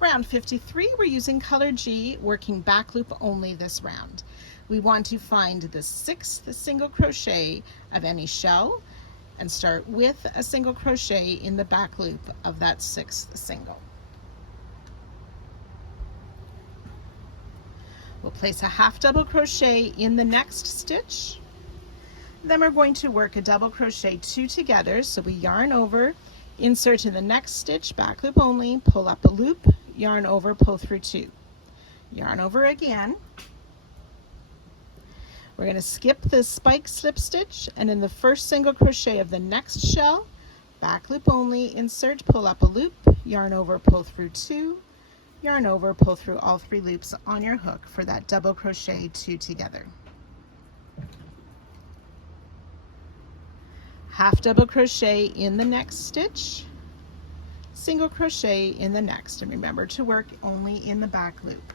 Round 53, we're using color G, working back loop only this round. We want to find the 6th single crochet of any shell and start with a single crochet in the back loop of that 6th single. We'll place a half double crochet in the next stitch. Then we're going to work a double crochet 2 together, so we yarn over, insert in the next stitch, back loop only, pull up a loop, yarn over, pull through 2. Yarn over again. We're going to skip the spike slip stitch, and in the first single crochet of the next shell, back loop only, insert, pull up a loop, yarn over, pull through 2, yarn over, pull through all 3 loops on your hook for that double crochet 2 together. Half double crochet in the next stitch, single crochet in the next, and remember to work only in the back loop.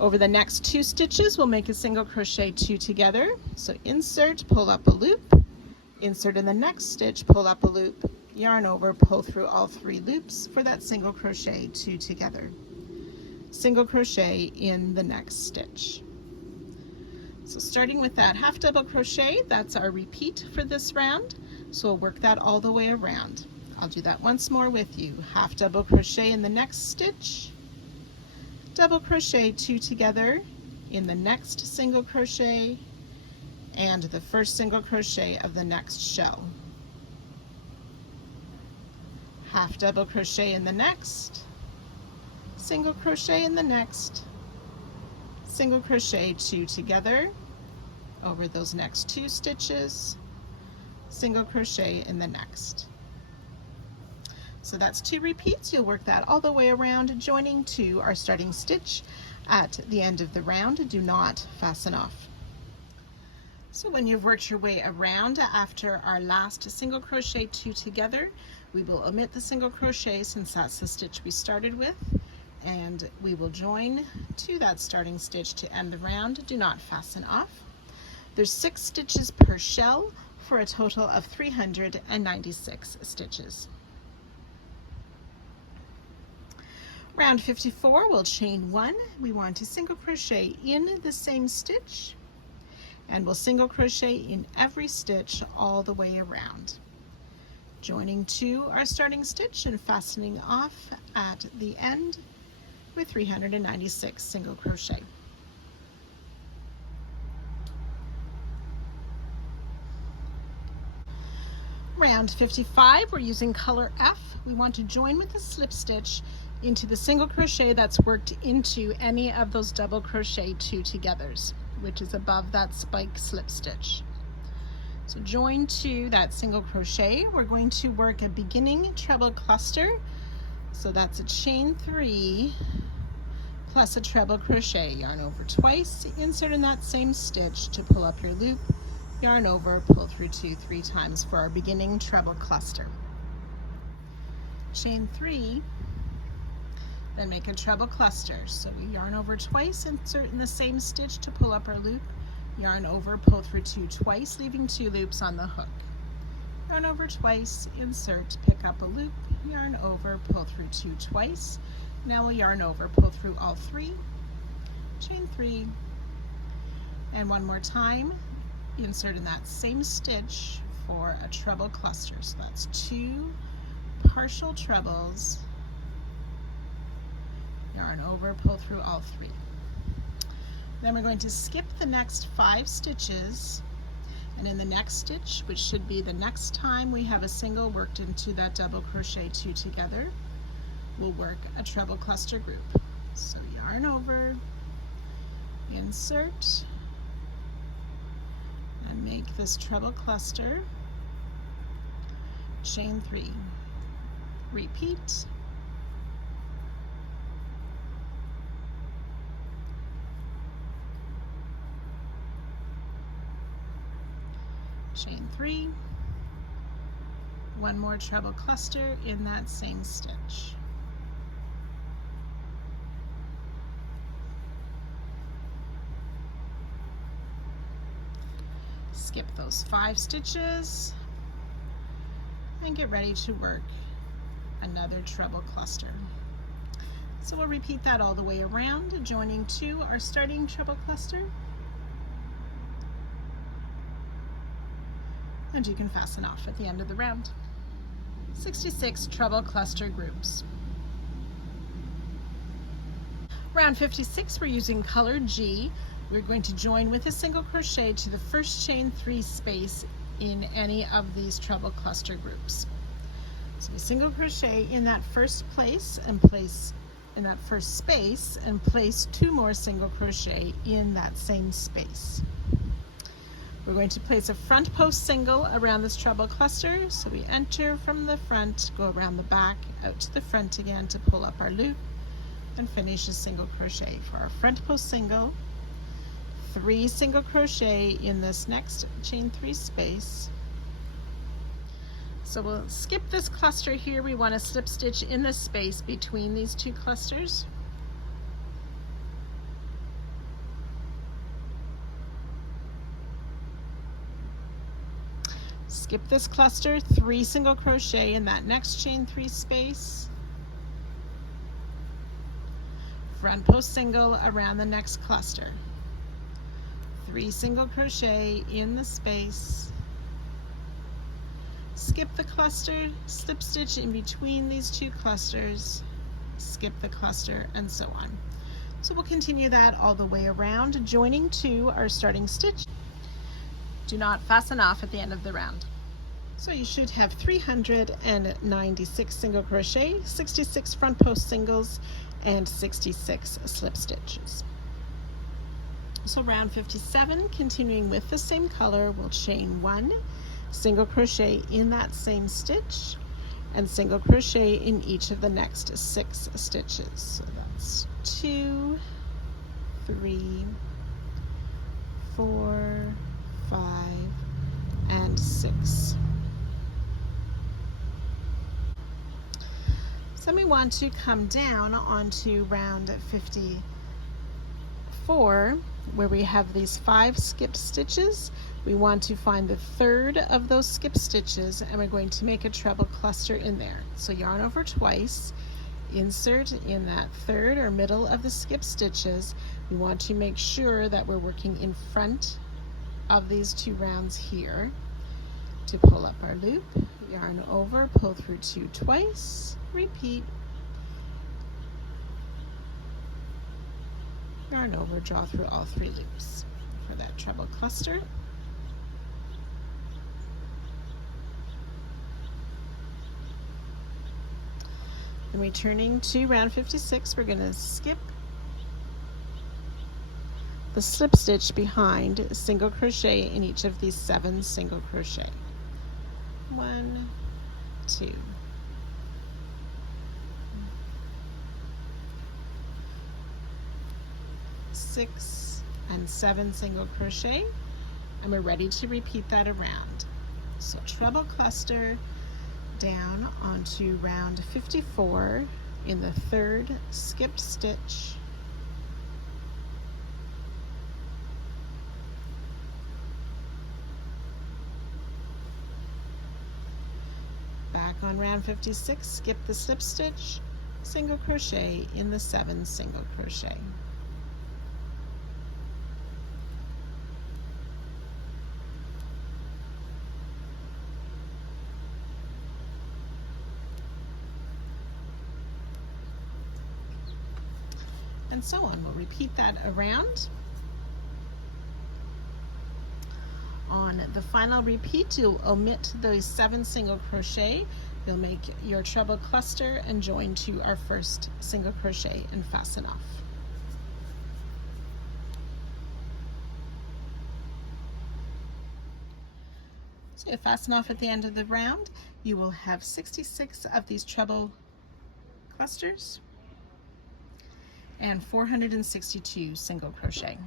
Over the next 2 stitches, we'll make a single crochet 2 together. So insert, pull up a loop, insert in the next stitch, pull up a loop, yarn over, pull through all 3 loops for that single crochet 2 together. Single crochet in the next stitch. So starting with that half double crochet, that's our repeat for this round. So we'll work that all the way around. I'll do that once more with you. Half double crochet in the next stitch, double crochet 2 together in the next single crochet, and the first single crochet of the next shell. Half double crochet in the next, single crochet in the next, single crochet 2 together over those next 2 stitches, single crochet in the next. So that's 2 repeats. You'll work that all the way around, joining to our starting stitch at the end of the round. Do not fasten off. So when you've worked your way around after our last single crochet 2 together, we will omit the single crochet since that's the stitch we started with, and we will join to that starting stitch to end the round. Do not fasten off. There's 6 stitches per shell for a total of 396 stitches. Round 54, we'll chain 1. We want to single crochet in the same stitch, and we'll single crochet in every stitch all the way around, joining to our starting stitch and fastening off at the end with 396 single crochet. Round 55, we're using color F. We want to join with a slip stitch into the single crochet that's worked into any of those double crochet 2 togethers, which is above that spike slip stitch. So join to that single crochet. We're going to work a beginning treble cluster. So that's a chain 3 plus a treble crochet. Yarn over twice, insert in that same stitch to pull up your loop, yarn over, pull through 2 3 times for our beginning treble cluster. Chain 3, then make a treble cluster. So we yarn over twice, insert in the same stitch to pull up our loop, yarn over, pull through 2 twice, leaving 2 loops on the hook. Yarn over twice, insert, pick up a loop, yarn over, pull through 2 twice. Now we'll yarn over, pull through all 3, chain 3, and one more time, insert in that same stitch for a treble cluster. So that's 2 partial trebles, yarn over, pull through all 3. Then we're going to skip the next 5 stitches, and in the next stitch, which should be the next time we have a single worked into that double crochet 2 together, we'll work a treble cluster group. So yarn over, insert, and make this treble cluster, chain 3, repeat, chain 3, one more treble cluster in that same stitch. Skip those 5 stitches and get ready to work another treble cluster. So we'll repeat that all the way around, joining to our starting treble cluster, and you can fasten off at the end of the round. 66 treble cluster groups. Round 56, we're using color G. We're going to join with a single crochet to the first chain 3 space in any of these treble cluster groups. So we single crochet in that first place and place in that first space and place 2 more single crochet in that same space. We're going to place a front post single around this treble cluster. So we enter from the front, go around the back, out to the front again to pull up our loop and finish a single crochet. For our front post single, 3 single crochet in this next chain 3 space. So we'll skip this cluster here. We want to slip stitch in the space between these 2 clusters. Skip this cluster, 3 single crochet in that next chain 3 space. Front post single around the next cluster. 3 single crochet in the space. Skip the cluster, slip stitch in between these 2 clusters, skip the cluster, and so on. So we'll continue that all the way around, joining to our starting stitch. Do not fasten off at the end of the round. So you should have 396 single crochet, 66 front post singles, and 66 slip stitches. So round 57, continuing with the same color, we'll chain 1, single crochet in that same stitch, and single crochet in each of the next 6 stitches. So that's 2, 3, 4, 5, and 6. So we want to come down onto round 54, where we have these 5 skip stitches. We want to find the third of those skip stitches, and we're going to make a treble cluster in there. So yarn over twice, insert in that third or middle of the skip stitches. We want to make sure that we're working in front of these 2 rounds here. To pull up our loop, yarn over, pull through 2 twice, repeat, yarn over, draw through all 3 loops for that treble cluster. And returning to round 56, we're going to skip the slip stitch behind a single crochet in each of these 7 single crochet. 1, 2, 6, and 7 single crochet, and we're ready to repeat that around. So treble cluster down onto round 54 in the 3rd skip stitch, back on round 56, skip the slip stitch, single crochet in the 7 single crochet. And so on. We'll repeat that around. On the final repeat, you'll omit those 7 single crochet. You'll make your treble cluster and join to our first single crochet and fasten off. So you fasten off at the end of the round. You will have 66 of these treble clusters and 462 single crochet.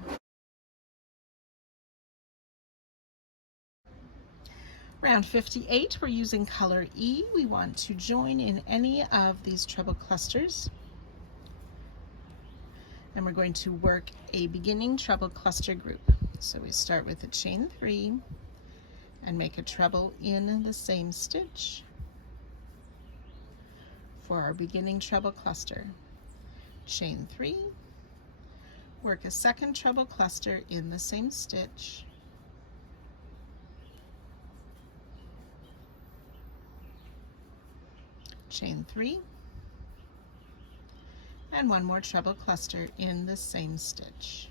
Round 58, we're using color E. We want to join in any of these treble clusters, and we're going to work a beginning treble cluster group. So we start with a chain 3 and make a treble in the same stitch, for our beginning treble cluster. Chain 3, work a second treble cluster in the same stitch, chain 3, and one more treble cluster in the same stitch.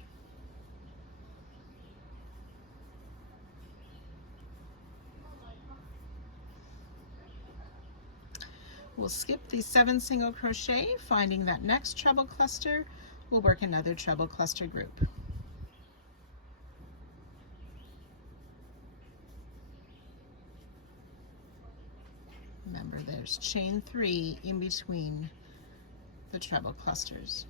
We'll skip the 7 single crochet, finding that next treble cluster, we'll work another treble cluster group. Remember, there's chain 3 in between the treble clusters.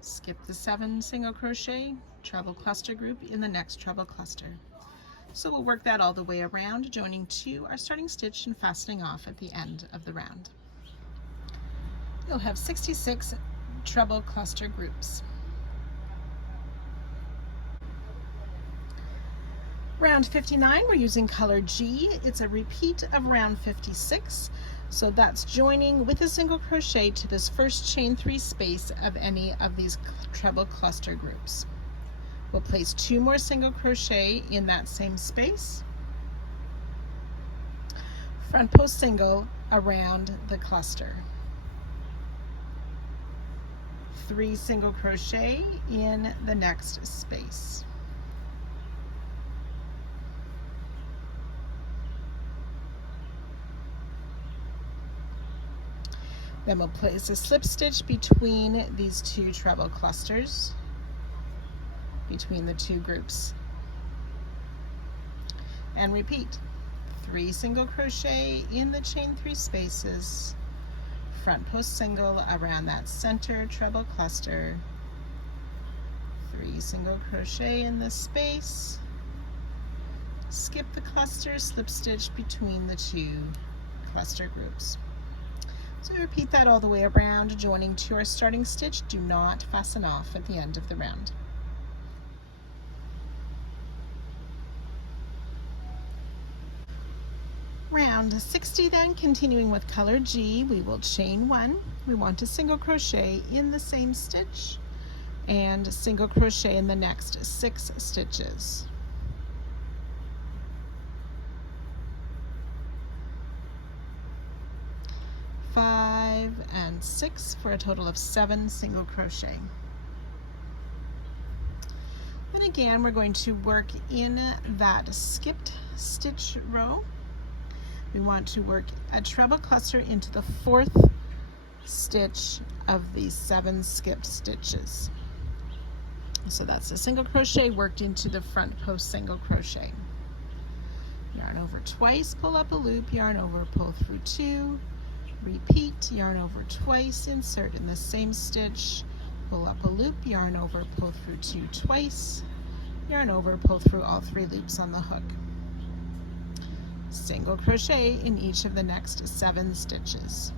Skip the 7 single crochet, treble cluster group in the next treble cluster. So we'll work that all the way around, joining to our starting stitch and fastening off at the end of the round. You'll have 66 treble cluster groups. Round 59, we're using color G. It's a repeat of round 56. So that's joining with a single crochet to this first chain 3 space of any of these treble cluster groups. We'll place 2 more single crochet in that same space. Front post single around the cluster. 3 single crochet in the next space. Then we'll place a slip stitch between these 2 treble clusters, between the 2 groups. And repeat. 3 single crochet in the chain 3 spaces, front post single around that center treble cluster, 3 single crochet in this space, skip the cluster, slip stitch between the 2 cluster groups. So repeat that all the way around, joining to our starting stitch. Do not fasten off at the end of the round. Round 60 then, continuing with color G, we will chain 1. We want to single crochet in the same stitch and single crochet in the next 6 stitches. Five and 6 for a total of 7 single crochet. And again, we're going to work in that skipped stitch row. We want to work a treble cluster into the 4th stitch of these 7 skipped stitches. So that's a single crochet worked into the front post single crochet. Yarn over twice, pull up a loop, yarn over, pull through 2, repeat, yarn over twice, insert in the same stitch, pull up a loop, yarn over, pull through 2 twice, yarn over, pull through all 3 loops on the hook. Single crochet in each of the next 7 stitches.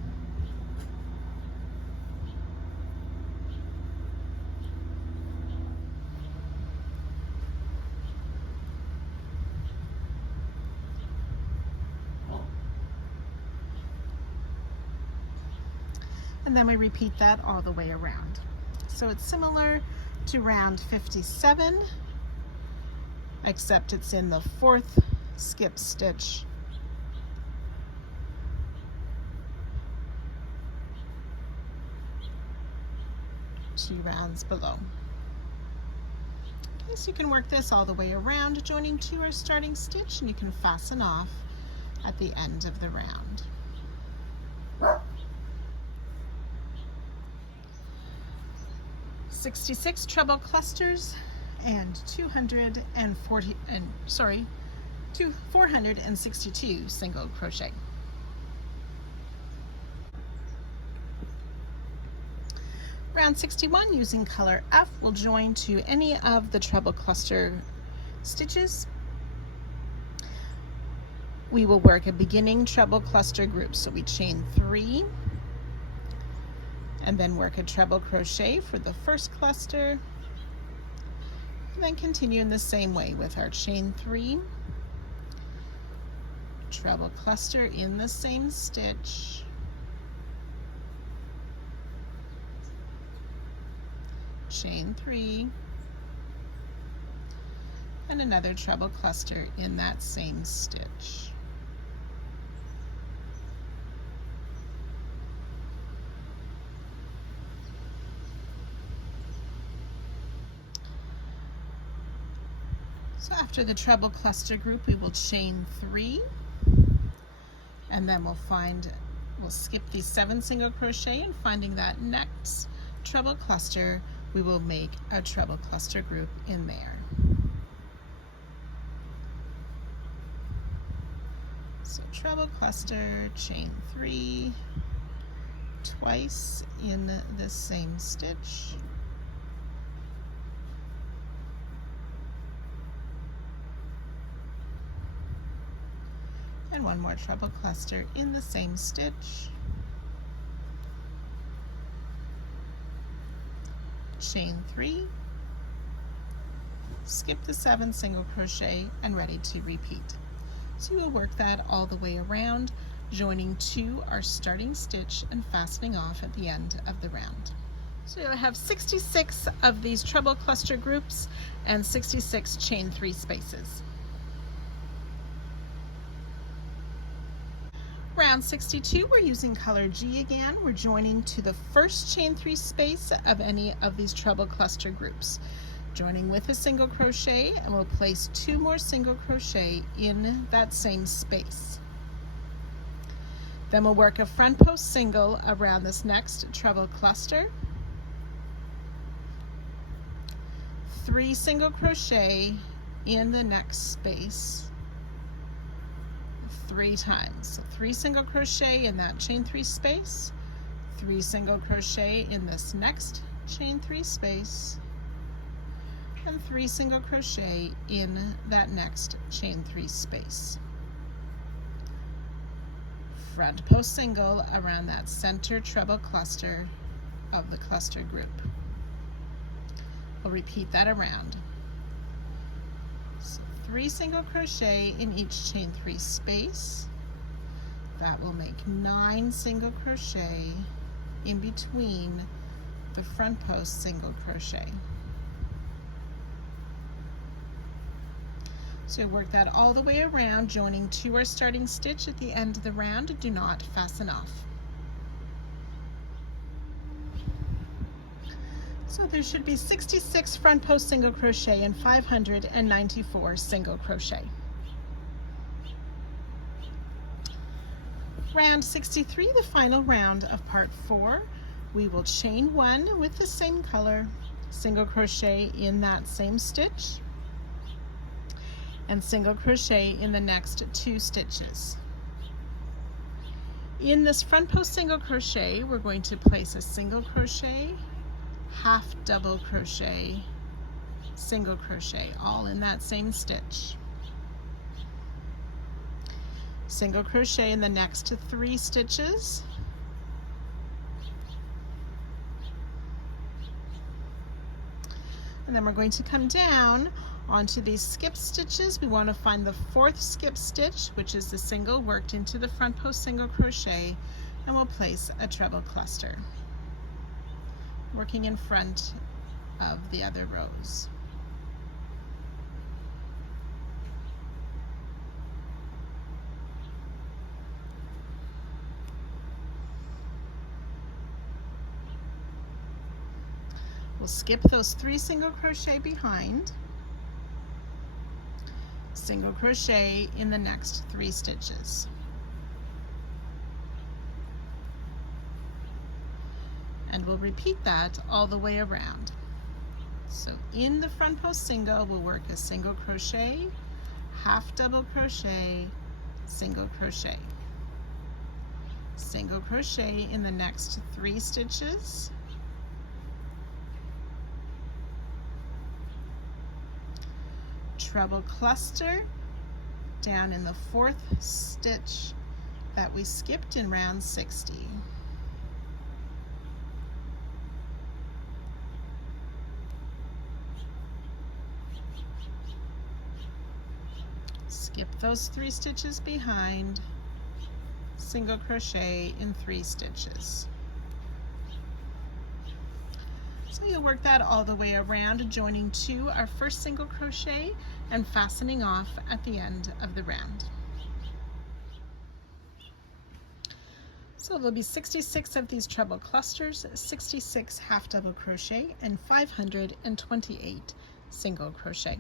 And then we repeat that all the way around. So it's similar to round 57, except it's in the 4th skip stitch two rounds below. Okay, so you can work this all the way around, joining to our starting stitch, and you can fasten off at the end of the round. "66 treble clusters and 462 single crochet. Round 61, using color F, will join to any of the treble cluster stitches. we will work a beginning treble cluster group. So we chain 3 and then work a treble crochet for the first cluster, and then continue in the same way with our chain 3, treble cluster in the same stitch, chain 3, and another treble cluster in that same stitch. So after the treble cluster group, we will chain 3, and then we'll skip the 7 single crochet, and finding that next treble cluster, we will make a treble cluster group in there. So treble cluster, chain 3, twice in the same stitch, and one more treble cluster in the same stitch, chain 3, skip the 7 single crochet, and ready to repeat. So we'll work that all the way around, joining to our starting stitch and fastening off at the end of the round. So you'll have 66 of these treble cluster groups and 66 chain 3 spaces. Round 62, we're using color G again. We're joining to the first chain 3 space of any of these treble cluster groups, joining with a single crochet, and we'll place 2 more single crochet in that same space. Then we'll work a front post single around this next treble cluster, 3 single crochet in the next space 3 times. So 3 single crochet in that chain 3 space, 3 single crochet in this next chain 3 space, and 3 single crochet in that next chain 3 space. Front post single around that center treble cluster of the cluster group. We'll repeat that around. So 3 single crochet in each chain 3 space. That will make 9 single crochet in between the front post single crochet. So work that all the way around, joining to our starting stitch at the end of the round. Do not fasten off. So there should be 66 front post single crochet and 594 single crochet. Round 63, the final round of part 4, we will chain 1 with the same color, single crochet in that same stitch, and single crochet in the next 2 stitches. In this front post single crochet, we're going to place a single crochet, half double crochet, single crochet, all in that same stitch. Single crochet in the next 3 stitches, and then we're going to come down onto these skip stitches. We want to find the 4th skip stitch, which is the single worked into the front post single crochet, and we'll place a treble cluster, working in front of the other rows. We'll skip those 3 single crochet behind, single crochet in the next 3 stitches. And we'll repeat that all the way around. So in the front post single, we'll work a single crochet, half double crochet, single crochet. Single crochet in the next 3 stitches. Treble cluster down in the 4th stitch that we skipped in round 60. Skip those 3 stitches behind, single crochet in 3 stitches. So you'll work that all the way around, joining to our first single crochet and fastening off at the end of the round. So there'll be 66 of these treble clusters, 66 half double crochet, and 528 single crochet.